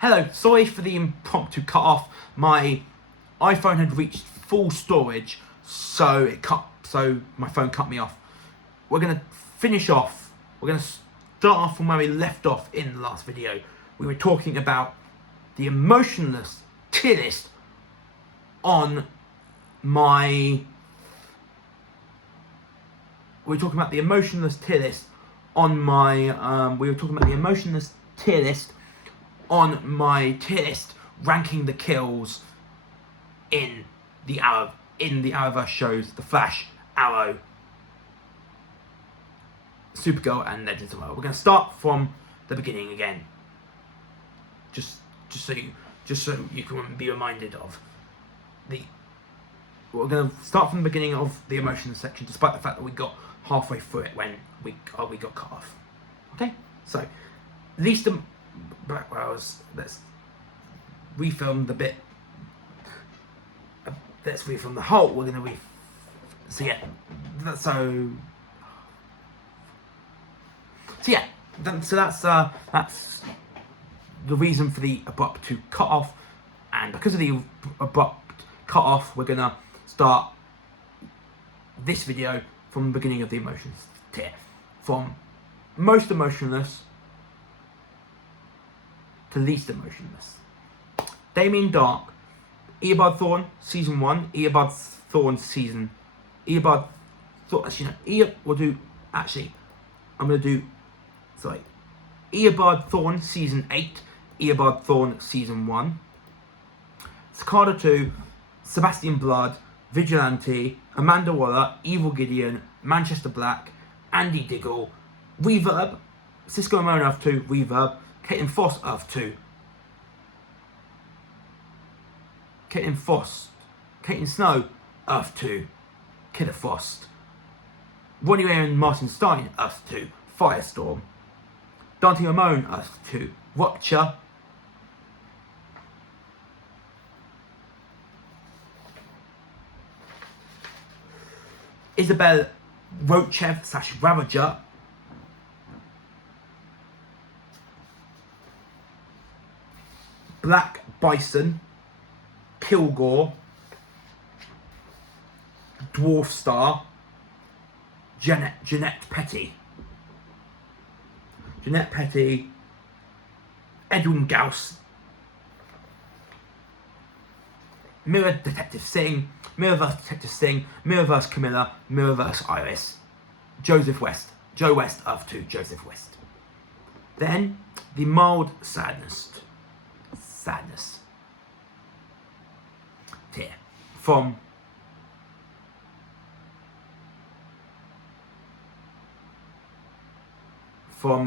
Hello, sorry for the impromptu cut off. My iPhone had reached full storage, so my phone cut me off. We're gonna finish off. We're gonna start off from where we left off in the last video. We were talking about the emotionless tier list on my. We were talking about the emotionless tier list on my. We were talking about the emotionless tier list on my tier list, ranking the kills in the Arrowverse shows: The Flash, Arrow, Supergirl, and Legends of Tomorrow. We're going to start from the beginning again, just so you can be reminded of the. We're going to start from the beginning of the emotional section, despite the fact that we got halfway through it when we got cut off. Okay, so let's refilm the bit. Let's refilm the whole. We're going to So yeah, that's the reason for the abrupt to cut off, and because of the abrupt cut off, we're gonna start this video from the beginning of the emotions tier, from most emotionless to least emotionless. Damien Dark, Eobard Thawne season 1, Eobard Thawne season. Eobard Thawne. Eobard Thawne season 8, Eobard Thawne season 1, Cicada 2, Sebastian Blood, Vigilante, Amanda Waller, Evil Gideon, Manchester Black, Andy Diggle, Reverb, Cisco Ramon Earth 2, Reverb, Caitlin Foss Earth 2, Caitlin Snow Earth 2, Killer Frost, Ronnie Ray and Martin Stein Earth 2, Firestorm, Dante Ramone Earth 2, Rupture, Isabel Rochev / Ravager, Black Bison, Kilgore, Dwarf Star, Jeanette Petty, Edwin Gauss, Mirror Detective Singh, Mirrorverse Detective Singh, Mirrorverse Camilla, Mirrorverse Iris, Joe West Earth 2, Joseph West. Then the mild sadness tier from for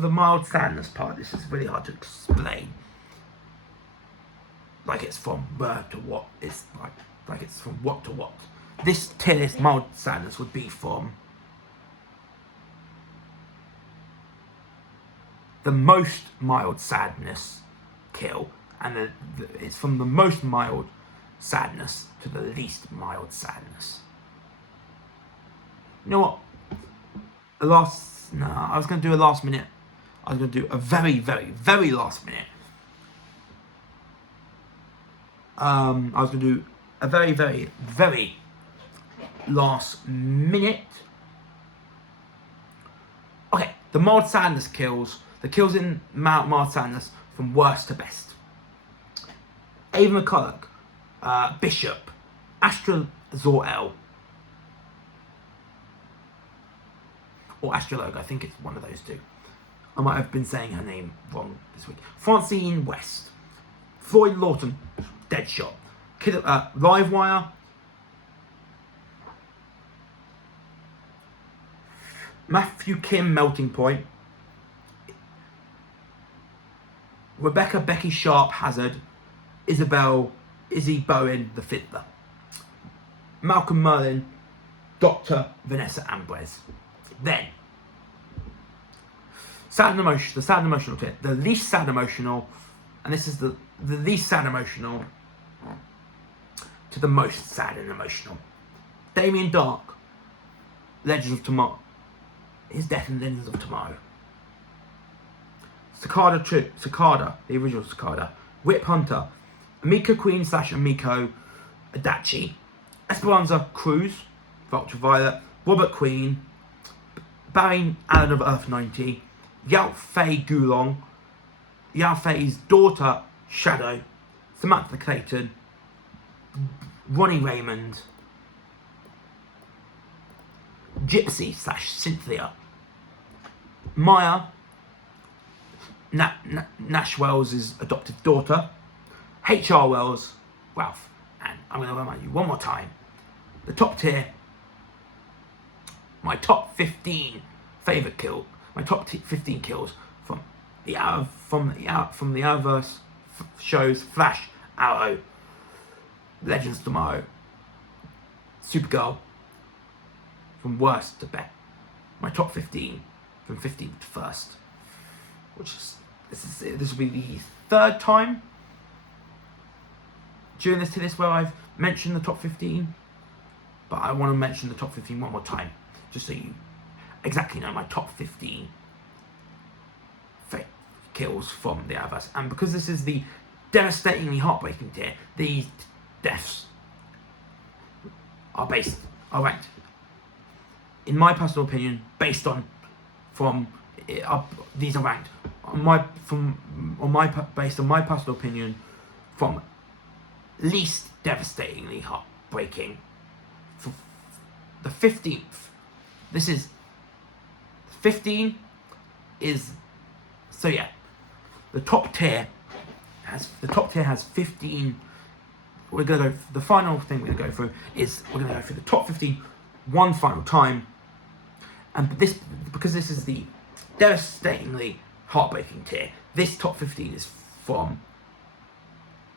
the mild sadness part. This is really hard to explain. Like it's from where to what. It's like it's from what to what. This tier list mild sadness would be from the most mild sadness kill, and it's from the most mild sadness to the least mild sadness. You know what? I was going to do a last minute. I was going to do a very, very, very last minute. I was going to do a very, very, very last minute. Okay, the mild sadness kills. The kills in mild sadness from worst to best. Ava McCulloch, Bishop, Astra Zor-El, or Astrologue, I think it's one of those two. I might have been saying her name wrong this week. Francine West, Floyd Lawton, Deadshot, Livewire, Matthew Kim, Melting Point, Rebecca Becky Sharp, Hazard, Izzy Bowen, The Fiddler, Malcolm Merlin, Dr. Vanessa Ambrose. Then, sad and emotional, the sad and emotional tier, the least sad emotional, and this is the least sad emotional to the most sad and emotional. Damien Dark, Legends of Tomorrow, his death in Legends of Tomorrow. Cicada, the original Cicada, Whip Hunter, Amiko Queen / Amiko Adachi, Esperanza Cruz for Ultraviolet, Robert Queen, Barry Allen of Earth 90, Yao Fei Gulong, Yao Fei's daughter Shadow, Samantha Clayton, Ronnie Raymond, Gypsy / Cynthia, Maya, Nash Wells' adopted daughter, H.R. Wells, Ralph. And I'm going to remind you one more time, the top tier, my top 15 favourite kill, my top 15 kills from the Arrowverse shows Flash, Arrow, Legends Tomorrow, Supergirl, from worst to best. My top 15 from 15th to first, which is this will be the third time during this where I've mentioned the top 15, but I want to mention the top 15 one more time, just so you exactly know my top 15 kills from the Arrowverse. And because this is the devastatingly heartbreaking tier, these deaths are ranked, in my personal opinion, based on these are ranked based on my personal opinion from least devastatingly heartbreaking. For the 15th, this is 15 is so yeah. The top tier has 15. We're gonna go. The final thing we're gonna go through is we're gonna go through the top 15 one final time, and because this is the devastatingly heartbreaking tier. This top 15 is from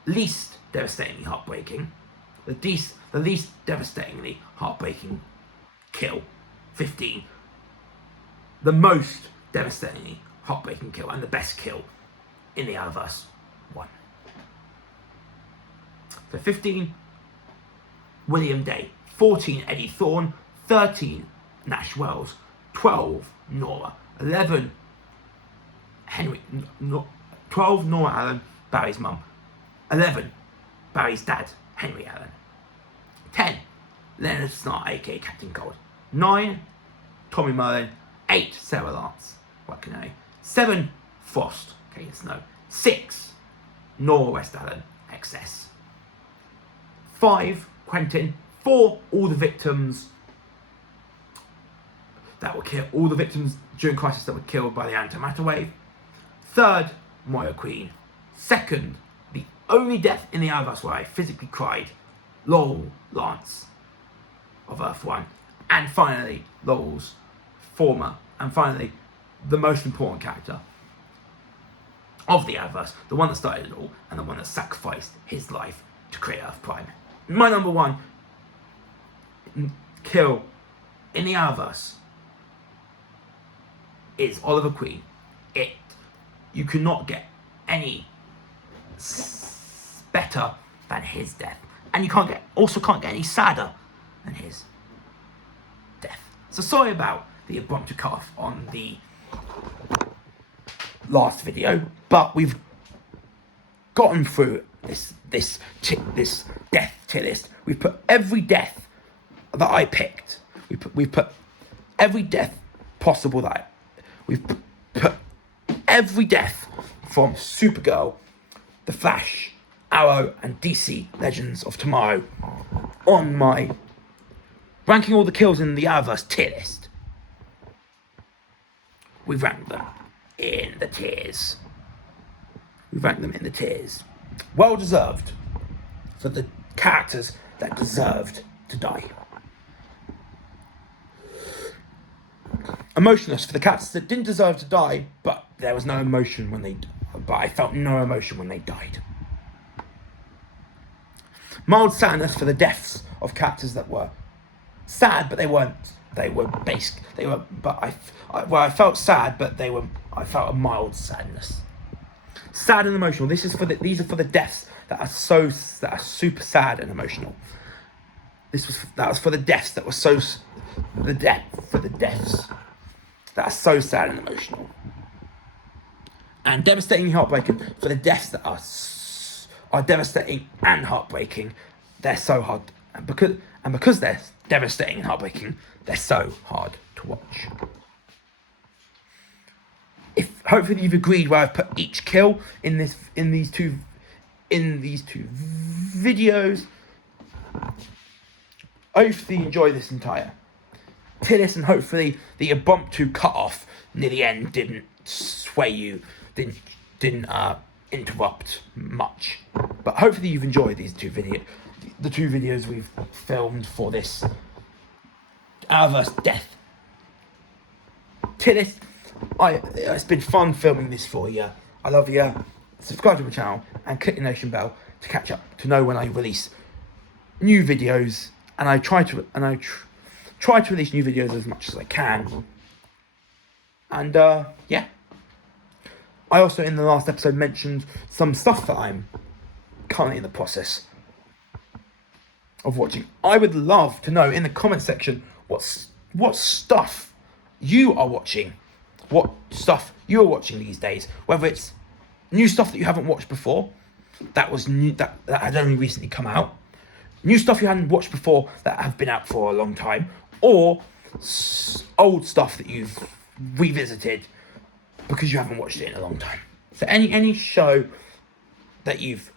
least devastatingly heartbreaking, the least devastatingly heartbreaking kill, 15, the most devastatingly heartbreaking kill, and the best kill in the Arrowverse, 1. So 15, William Day. 14, Eddie Thorne. 13, Nash Wells. 12, Nora. 11, 12, Nora Allen, Barry's mum. 11, Barry's dad, Henry Allen. 10, Leonard Snart, aka Captain Cold. 9, Tommy Merlin. 8, Sarah Lance, what can I? 7, Frost, Kate Snow. 6, Nora West Allen, XS. 5, Quentin. 4, all the victims that were killed, all the victims during Crisis that were killed by the antimatter wave. 3rd, Moira Queen. 2nd, the only death in the Arrowverse where I physically cried, Laurel Lance of Earth 1. And finally, Laurel's former, and finally, the most important character of the Arrowverse, the one that started it all, and the one that sacrificed his life to create Earth Prime. My number 1 kill in the Arrowverse is Oliver Queen. You cannot get any better than his death, and you can't get any sadder than his death. So sorry about the abrupt cut off on the last video, but we've gotten through this death tier list. We've put every death that I picked. We've put every death possible we've put every death from Supergirl, The Flash, Arrow, and DC Legends of Tomorrow on my ranking all the kills in the Arrowverse tier list. We've ranked them in the tiers. Well deserved for the characters that deserved to die. Emotionless for the characters that didn't deserve to die, but there was no emotion but I felt no emotion when they died. Mild sadness for the deaths of characters that were sad, but I felt sad, but I felt a mild sadness. Sad and emotional. These are for the deaths that are super sad and emotional. That was for the deaths that were the deaths that are so sad and emotional. and devastating and heartbreaking for the deaths that are devastating and heartbreaking. They're so hard, and because they're devastating and heartbreaking, they're so hard to watch. If hopefully you've agreed where I've put each kill in these two videos. Hopefully you enjoy this entire tier list, and hopefully the impromptu cut off near the end didn't sway you, didn't interrupt much. But hopefully you've enjoyed the two videos we've filmed for this Arrowverse death tier list. It's been fun filming this for you. I love you. Subscribe to my channel and click the notification bell to catch up, to know when I release new videos. And I try to release new videos as much as I can. And yeah, I also in the last episode mentioned some stuff that I'm currently in the process of watching. I would love to know in the comment section what stuff you are watching, what stuff you are watching these days. Whether it's new stuff that you haven't watched before, that was new, that had only recently come out. New stuff you hadn't watched before that have been out for a long time, or old stuff that you've revisited because you haven't watched it in a long time. So any show that if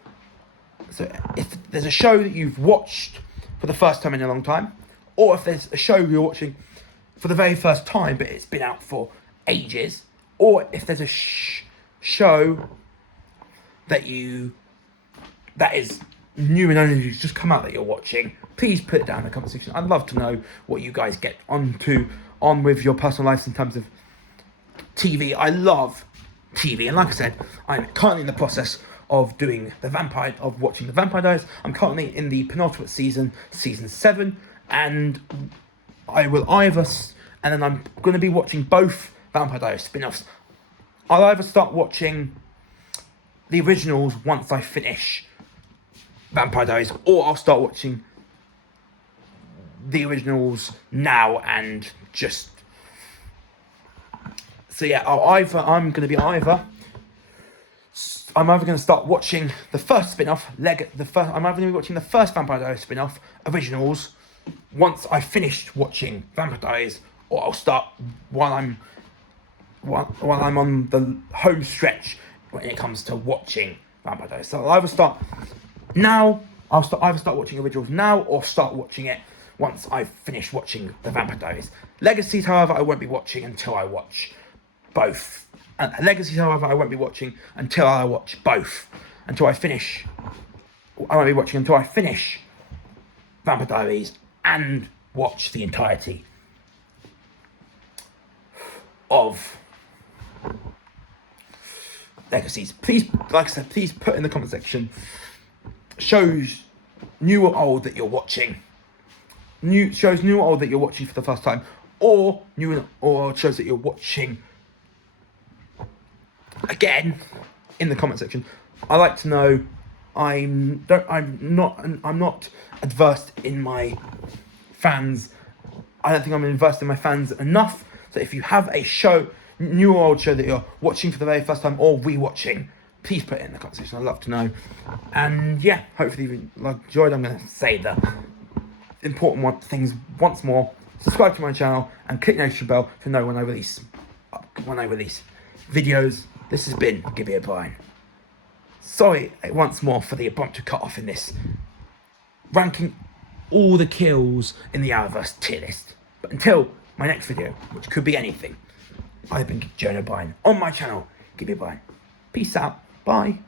there's a show that you've watched for the first time in a long time, or if there's a show you're watching for the very first time but it's been out for ages, or if there's a show that is new and only just come out that you're watching, please put it down in the comment section. I'd love to know what you guys get on with your personal lives in terms of TV. I love TV, and like I said, I'm currently in the process of watching the Vampire Diaries. I'm currently in the penultimate season 7, and and then I'm going to be watching both Vampire Diaries spin-offs. I'll either start watching the originals once I finish Vampire Diaries, or I'll start watching the originals now and just. So yeah, I'm either going to start watching the first spin-off, I'm either going to be watching the first Vampire Diaries spin-off, originals, once I finished watching Vampire Diaries, or I'll start while I'm on the home stretch when it comes to watching Vampire Diaries. So I'll either start now, either start watching originals now, or start watching it once I've finished watching the Vampire Diaries. Legacies, however, I won't be watching until I watch both. Legacies, however, I won't be watching until I watch both. I won't be watching until I finish Vampire Diaries and watch the entirety of Legacies. Please, like I said, please put in the comment section shows new or old that you're watching. Shows new or old that you're watching for the first time, or shows that you're watching again in the comment section. I like to know. I'm not adverse in my fans. I don't think I'm adverse in my fans enough. So if you have a show, new or old show that you're watching for the very first time or rewatching, please put it in the comment section. I'd love to know. And yeah, hopefully you enjoyed. I'm going to say the important things once more. Subscribe to my channel and click the notification bell to know when I release videos. This has been Gibby O'Brien. Sorry once more for the impromptu cut off in this, ranking all the kills in the Arrowverse tier list. But until my next video, which could be anything, I've been Joe O'Brien on my channel, Gibby O'Brien. Peace out. Bye.